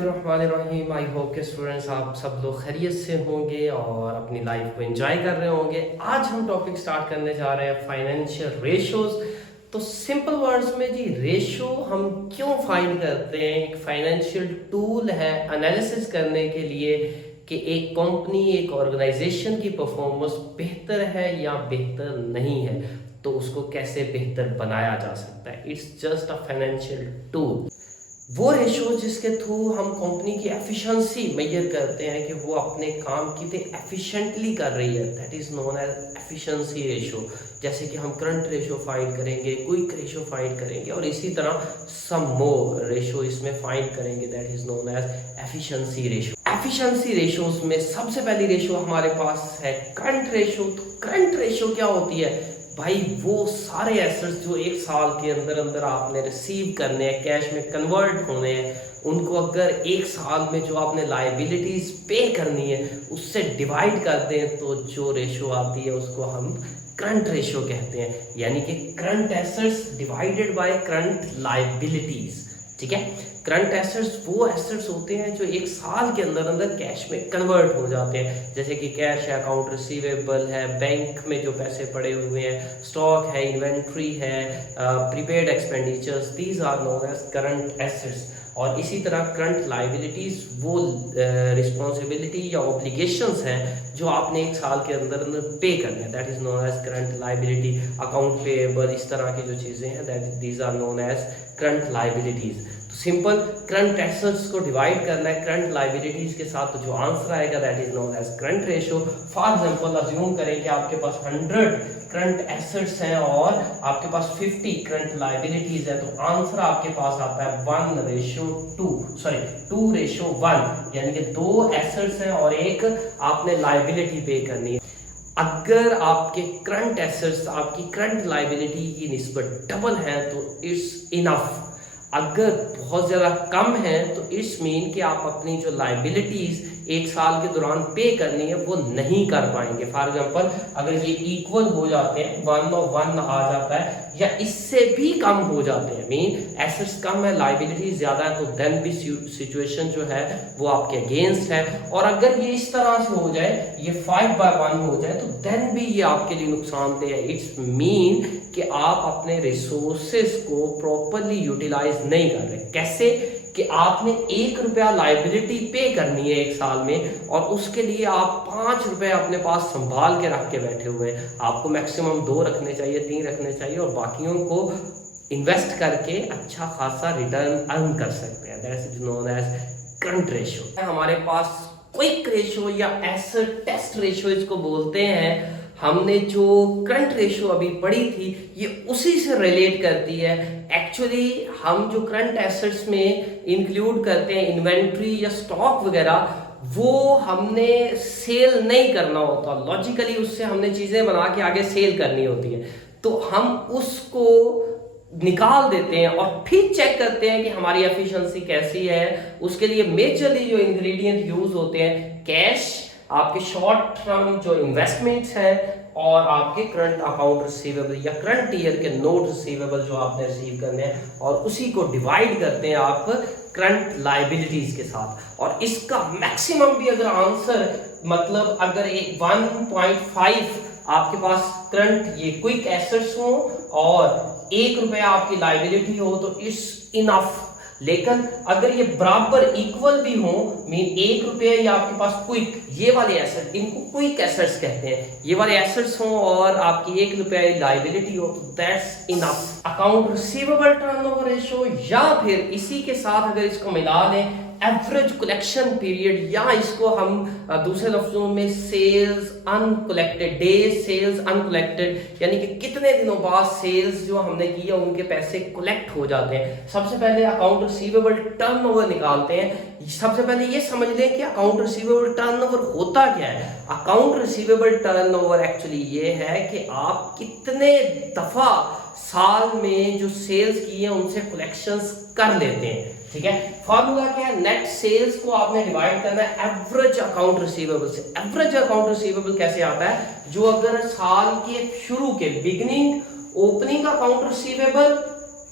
Rahim. I hope के students आप सब लोग खैरियत से होंगे और अपनी लाइफ को एंजॉय कर रहे होंगे। आज हम टॉपिक स्टार्ट करने जा रहे हैं फाइनेंशियल रेशोज। तो सिंपल वर्ड्स में जी, रेशो हम क्यों फाइंड करते हैं? एक फाइनेंशियल टूल है एनालिसिस करने के लिए कि एक कंपनी, एक ऑर्गेनाइजेशन की परफॉर्मेंस बेहतर है या बेहतर नहीं है, तो उसको कैसे बेहतर बनाया जा सकता है। It's just a financial tool, वो रेशो जिसके थ्रू हम कंपनी की एफिशिएंसी मेजर करते हैं कि वो अपने काम कितने एफिशिएंटली कर रही है। That is known as efficiency ratio. जैसे कि हम करंट रेशो फाइंड करेंगे, क्विक रेशो फाइंड करेंगे और इसी तरह सम मोर रेशो इसमें फाइंड करेंगे। That is known as efficiency ratio. Efficiency ratios में सबसे पहली रेशो हमारे पास है करंट रेशो। तो करंट रेशो क्या होती है भाई? वो सारे एसेट्स जो एक साल के अंदर अंदर आपने रिसीव करने हैं, कैश में कन्वर्ट होने हैं, उनको अगर एक साल में जो आपने लायबिलिटीज पे करनी है उससे डिवाइड कर दें तो जो रेशो आती है उसको हम करंट रेशो कहते हैं। यानी कि current assets divided by current liabilities. ठीक है, करंट एसेट्स वो एसेट्स होते हैं जो एक साल के अंदर अंदर कैश में कन्वर्ट हो जाते हैं। जैसे कि कैश है, अकाउंट रिसीवेबल है, बैंक में जो पैसे पड़े हुए हैं, स्टॉक है, इन्वेंट्री है, prepaid expenditures, these are known as current assets. और इसी तरह करंट लाइबिलिटीज वो रिस्पॉन्सिबिलिटी या ऑब्लिगेशंस हैं जो आपने एक साल के अंदर अंदर पे करने हैं। That is known as current liability. Account payable, इस तरह की जो चीज़ें हैं, that these are known as current liabilities. तो सिंपल करंट एसेट्स को डिवाइड करना है करंट लाइबिलिटीज के साथ, तो जो आंसर आएगा that is known as current ratio. For example assume करें कि आपके पास 100 करंट एसेट्स हैं और आपके पास 50 करंट लाइबिलिटीज है, तो आंसर आपके पास आता है 2:1, यानी कि 2 एसेट्स हैं और एक आपने लाइबिलिटी पे करनी है। अगर आपके करंट एसेट्स आपकी करंट लाइबिलिटी की निस्बत डबल है तो इट्स इनफ। अगर बहुत ज़्यादा कम है तो इट्स मीन कि आप अपनी जो लाइबिलिटीज़ एक साल के दौरान पे करनी है वो नहीं कर पाएंगे। फॉर एग्जांपल अगर ये इक्वल हो जाते हैं, 1 और 1 आ जाता है या इससे भी कम हो जाते हैं, मीन एसेट्स कम है लाइबिलिटी ज़्यादा है, तो देन भी सिचुएशन जो है वो आपके अगेंस्ट है। और अगर ये इस तरह से हो जाए, ये 5/1 हो जाए, तो देन भी ये आपके लिए नुकसानदेह है। इट्स मीन कि आप अपने रिसोर्सेज को प्रॉपरली यूटिलाइज नहीं कर रहे। कैसे? कि आपने 1 रुपया लाइबिलिटी पे करनी है एक साल में और उसके लिए आप 5 रुपए अपने पास संभाल के रख के बैठे हुए हैं। आपको मैक्सिमम 2 रखने चाहिए, 3 रखने चाहिए और बाकियों को इन्वेस्ट करके अच्छा खासा रिटर्न अर्न कर सकते हैं। That is known as current ratio. हमारे पास क्विक रेशो या एसेट टेस्ट रेशो इसको बोलते हैं। हमने जो करंट रेशो अभी पढ़ी थी ये उसी से रिलेट करती है। एक्चुअली हम जो करंट एसेट्स में इंक्लूड करते हैं इन्वेंट्री या स्टॉक वगैरह, वो हमने सेल नहीं करना होता। लॉजिकली उससे हमने चीज़ें बना के आगे सेल करनी होती है, तो हम उसको निकाल देते हैं और फिर चेक करते हैं कि हमारी एफिशिएंसी कैसी है। उसके लिए मेजरली जो इंग्रेडिएंट यूज होते हैं, कैश, आपके शॉर्ट टर्म जो इन्वेस्टमेंट्स हैं और आपके करंट अकाउंट रिसीवेबल या करंट ईयर के नोट रिसीवेबल जो आपने रिसीव करने हैं, और उसी को डिवाइड करते हैं आप करंट लाइबिलिटीज के साथ। और इसका मैक्सिमम भी अगर आंसर मतलब अगर 1.5 आपके पास करंट ये क्विक एसेट्स हो और 1 रुपया आपकी लाइबिलिटी हो तो इट्स इनफ। लेकिन अगर ये बराबर इक्वल भी हो, मीन 1 रुपये या आपके पास क्विक ये वाले एसेट, इनको क्विक एसेट्स कहते हैं, ये वाले एसेट्स हो और आपकी 1 रुपया लाइबिलिटी हो, तो that's enough. Account receivable turnover ratio या फिर इसी के साथ अगर इसको मिला लें एवरेज कलेक्शन पीरियड, या इसको हम दूसरे लफ्जों में sales uncollected, days sales uncollected, यानी कि कितने दिनों बाद सेल्स जो हमने की है उनके पैसे कलेक्ट हो जाते हैं। सबसे पहले अकाउंट रिसीवेबल टर्नओवर निकालते हैं। सबसे पहले ये समझ लें कि अकाउंट रिसीवेबल टर्नओवर होता क्या है। अकाउंट रिसीवेबल टर्नओवर एक्चुअली ये है कि आप कितने दफा साल में जो सेल्स की है उनसे कलेक्शंस कर लेते हैं। ठीक है, फॉर्मूला क्या है? नेट सेल्स को आपने डिवाइड करना है एवरेज अकाउंट रिसीवेबल से। एवरेज अकाउंट रिसीवेबल कैसे आता है? जो अगर साल के शुरू के बिगिनिंग ओपनिंग अकाउंट रिसीवेबल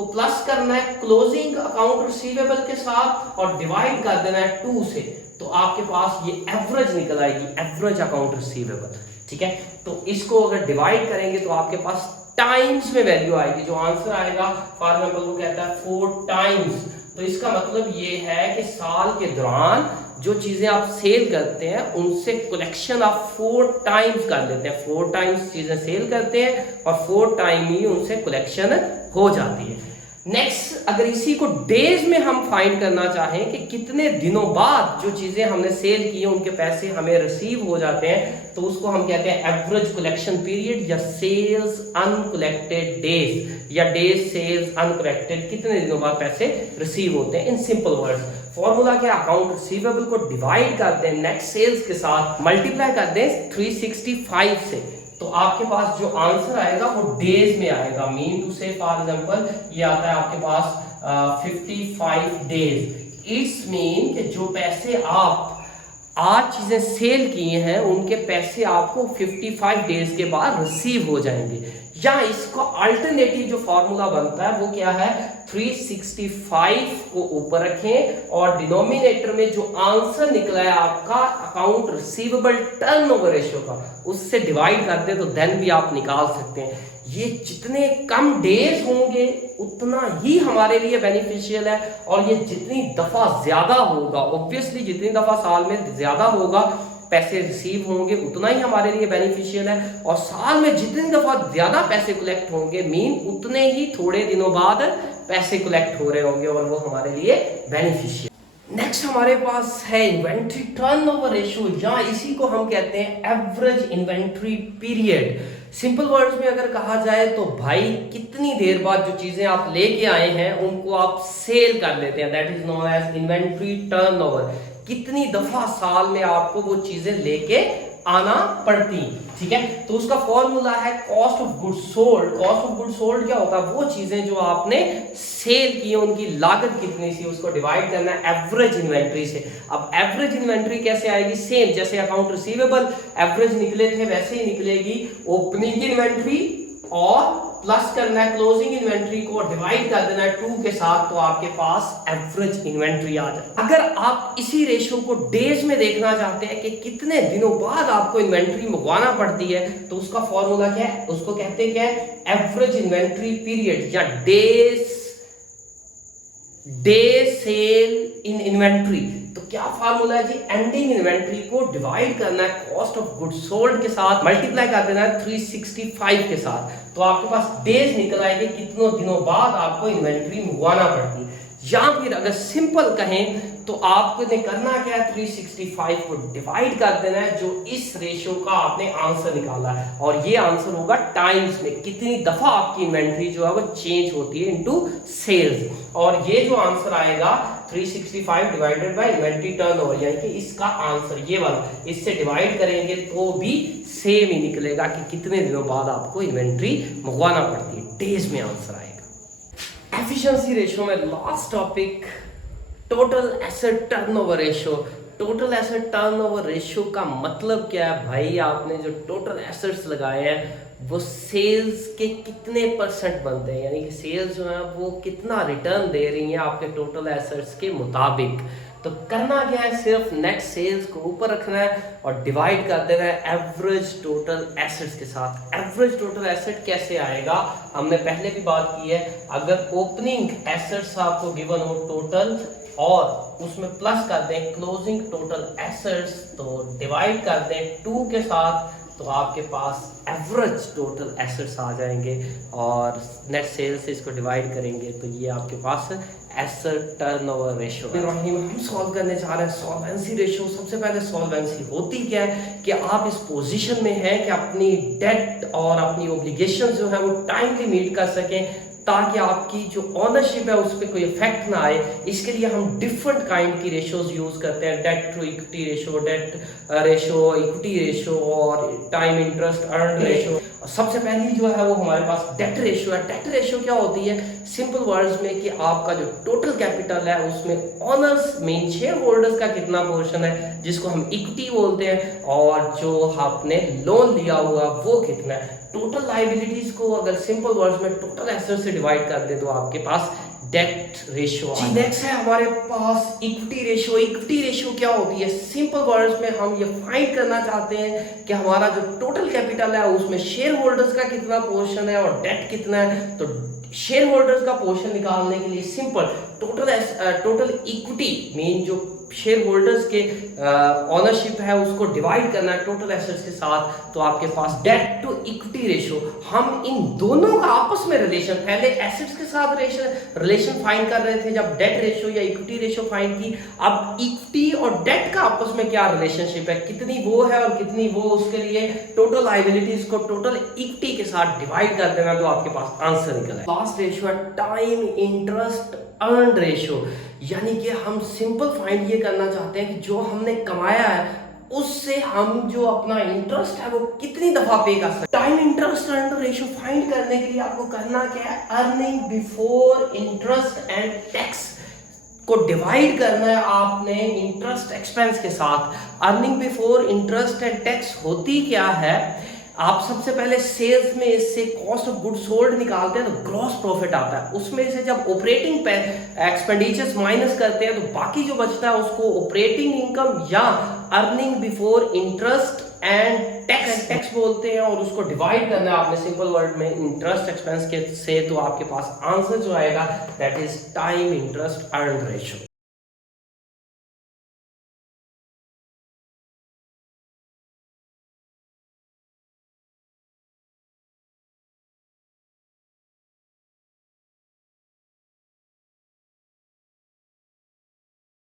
को प्लस करना है क्लोजिंग अकाउंट रिसीवेबल के साथ और डिवाइड कर देना है 2 से, तो आपके पास ये एवरेज निकल आएगी, एवरेज अकाउंट रिसीवेबल। ठीक है, तो इसको अगर डिवाइड करेंगे तो आपके पास टाइम्स में वैल्यू आएगी। जो आंसर आएगा फॉर एग्जांपल वो कहता है 4 टाइम्स, तो इसका मतलब ये है कि साल के दौरान जो चीजें आप सेल करते हैं उनसे कलेक्शन आप 4 टाइम्स कर लेते हैं। 4 टाइम्स चीजें सेल करते हैं और 4 टाइम ही उनसे कलेक्शन हो जाती है। नेक्स्ट, अगर इसी को डेज में हम फाइंड करना चाहें कि कितने दिनों बाद जो चीजें हमने सेल की हैं उनके पैसे हमें रिसीव हो जाते हैं, तो उसको हम कहते हैं एवरेज कलेक्शन पीरियड या सेल्स अनकलेक्टेड डेज या डेज सेल्स अनकलेक्टेड, कितने दिनों बाद पैसे रिसीव होते हैं। इन सिंपल वर्ड्स फॉर्मूला क्या, अकाउंट रिसीवेबल को डिवाइड कर दें नेट सेल्स के साथ, मल्टीप्लाई कर दें 365 से, तो आपके पास जो आंसर आएगा वो डेज में आएगा। मीन टू से फॉर एग्जांपल ये आता है आपके पास 55 डेज। इट्स मीन कि जो पैसे आप आज चीजें सेल किए हैं उनके पैसे आपको 55 डेज के बाद रिसीव हो जाएंगे। या इसको अल्टरनेटिव जो फॉर्मूला बनता है वो क्या है, 365 को ऊपर रखें और डिनोमिनेटर में जो आंसर निकला है आपका अकाउंट रिसीवेबल टर्नओवर रेशियो का, उससे डिवाइड कर दे तो देन भी आप निकाल सकते हैं। ये जितने कम डेज होंगे उतना ही हमारे लिए बेनिफिशियल है, और ये जितनी दफा ज्यादा होगा, ऑब्वियसली जितनी दफा साल में ज्यादा होगा पैसे रिसीव होंगे उतना ही हमारे लिए बेनिफिशियल है, और साल में जितनी दफा ज्यादा पैसे कलेक्ट होंगे मीन उतने ही थोड़े दिनों बाद पैसे कलेक्ट हो रहे होंगे और वो हमारे लिए बेनिफिशियल। नेक्स्ट हमारे पास है इन्वेंट्री टर्नओवर रेशियो, या इसी को हम कहते हैं average inventory period. Simple words में अगर कहा जाए तो भाई कितनी देर बाद जो चीजें आप लेके आए हैं उनको आप सेल कर लेते हैं, that is known as inventory turnover. कितनी दफा साल में आपको वो चीजें लेके आना पड़ती, ठीक है। तो उसका फॉर्मूला है cost of goods sold. Cost of goods sold क्या होता है, वो चीजें जो आपने सेल की उनकी लागत कितनी सी उसको डिवाइड करना है एवरेज इन्वेंट्री से। अब एवरेज इन्वेंट्री कैसे आएगी, सेम जैसे अकाउंट रिसीवेबल एवरेज निकले थे वैसे ही निकलेगी। ओपनिंग इन्वेंट्री और प्लस करना है क्लोजिंग इन्वेंट्री को, डिवाइड कर देना है 2 के साथ, तो आपके पास एवरेज इन्वेंट्री आ जाए। अगर आप इसी रेशियो को डेज में देखना चाहते हैं कि कितने दिनों बाद आपको इन्वेंट्री मंगवाना पड़ती है, तो उसका फॉर्मूला क्या है, उसको कहते हैं क्या है, एवरेज इन्वेंट्री पीरियड या डे सेल इन इन्वेंट्री। तो क्या फार्मूला है जी, एंडिंग इन्वेंट्री को डिवाइड करना है कॉस्ट ऑफ गुड्स सोल्ड के साथ, मल्टीप्लाई कर देना है 365 के साथ, तो आपके पास डेज निकल आएंगे कितनों दिनों बाद आपको इन्वेंट्री मंगवाना पड़ती है। या फिर अगर सिंपल कहें तो आपको करना क्या है, 365 को डिवाइड कर देना है जो इस रेशियो का आपने आंसर निकाला है, और ये आंसर होगा टाइम्स में, कितनी दफा आपकी इन्वेंट्री जो है वो चेंज होती है इनटू सेल्स। और ये जो आंसर आएगा 365 डिवाइडेड बाय इन्वेंट्री टर्नओवर, यानी कि इसका आंसर ये वाला, इससे डिवाइड करेंगे तो भी सेम ही निकलेगा कि कितने दिनों बाद आपको इन्वेंट्री मंगवाना पड़ती है, डेज में आंसर आएगा। एफिशिएंसी रेशियो में last topic total asset turnover ratio. Total asset turnover ratio का मतलब क्या है भाई, आपने जो टोटल एसेट्स लगाए हैं वो सेल्स के कितने परसेंट बनते हैं, यानी कि सेल्स जो है वो कितना रिटर्न दे रही है आपके टोटल एसेट्स के मुताबिक। तो करना क्या है, सिर्फ नेट सेल्स को ऊपर रखना है और डिवाइड कर देना है एवरेज टोटल एसेट्स के साथ। एवरेज टोटल एसेट कैसे आएगा, हमने पहले भी बात की है, अगर ओपनिंग एसेट्स आपको गिवन हो टोटल और उसमें प्लस कर दें क्लोजिंग टोटल एसेट्स, तो डिवाइड कर दें 2 के साथ, तो आपके पास एवरेज टोटल एसेट्स आ जाएंगे, और नेट सेल्स से इसको डिवाइड करेंगे तो ये आपके पास एसेट टर्नओवर रेशियो है। हम सॉल्व करने जा रहे हैं सॉल्वेंसी रेशियो। सबसे पहले सॉल्वेंसी होती क्या है कि आप इस पोजीशन में हैं कि अपनी डेट और अपनी ऑब्लिगेशन जो है वो टाइमली मीट कर सकें, ताकि आपकी जो ओनरशिप है उस पर कोई इफेक्ट ना आए। इसके लिए हम डिफरेंट काइंड की रेशियोज यूज करते हैं, debt to equity ratio, debt ratio, equity ratio और टाइम इंटरेस्ट अर्न रेशियो। सबसे पहली जो है वो हमारे पास डेट रेशियो है। डेट रेशियो क्या होती है? सिंपल वर्ड्स में कि आपका जो टोटल कैपिटल है उसमें ऑनर्स मीन शेयर होल्डर्स का कितना पोर्शन है, जिसको हम इक्विटी बोलते हैं, और जो आपने लोन लिया हुआ वो कितना है। टोटल लायबिलिटीज को अगर सिंपल वर्ड्स में टोटल एसेट से डिवाइड कर दे तो आपके पास डेट रेशियो। नेक्स्ट है हमारे पास इक्विटी रेशियो। इक्विटी रेशियो क्या होती है? सिंपल वर्ड्स में हम ये फाइंड करना चाहते हैं कि हमारा जो टोटल कैपिटल है उसमें शेयर होल्डर्स का कितना पोर्शन है और डेट कितना है। तो शेयर होल्डर्स का पोर्शन निकालने के लिए सिंपल टोटल इक्विटी मीन जो शेयर होल्डर्स के ऑनरशिप है उसको डिवाइड करना है टोटल एसेट्स के साथ, तो आपके पास डेट टू इक्विटी रेशियो। हम इन दोनों का आपस में रिलेशन, पहले एसेट्स के साथ रिलेशन फाइंड कर रहे थे जब डेट रेशियो या इक्विटी रेशियो फाइंड की। अब इक्विटी और डेट का आपस में क्या रिलेशनशिप है, कितनी वो है और कितनी वो, उसके लिए टोटल लायबिलिटीज को टोटल इक्विटी के साथ डिवाइड कर देना तो आपके पास आंसर निकला है। लास्ट रेशियो है टाइम इंटरेस्ट अर्न रेशियो, यानी कि हम सिंपल फाइंड ये करना चाहते हैं कि जो हमने कमाया है उससे हम जो अपना इंटरेस्ट है वो कितनी दफा पे कर सकते हैं। Time interest earn ratio find करने के लिए आपको करना क्या है? Earning before interest and tax को डिवाइड करना है आपने इंटरेस्ट एक्सपेंस के साथ। Earning before interest and tax होती क्या है? आप सबसे पहले सेल्स में इससे कॉस्ट ऑफ गुड सोल्ड निकालते हैं तो ग्रॉस प्रॉफिट आता है, उसमें से जब ऑपरेटिंग एक्सपेंडिचर्स माइनस करते हैं तो बाकी जो बचता है उसको ऑपरेटिंग इनकम या earning before interest and tax बोलते हैं, और उसको डिवाइड करना है आपने सिंपल वर्ड में इंटरेस्ट एक्सपेंस के से, तो आपके पास आंसर जो आएगा that is time interest earn ratio.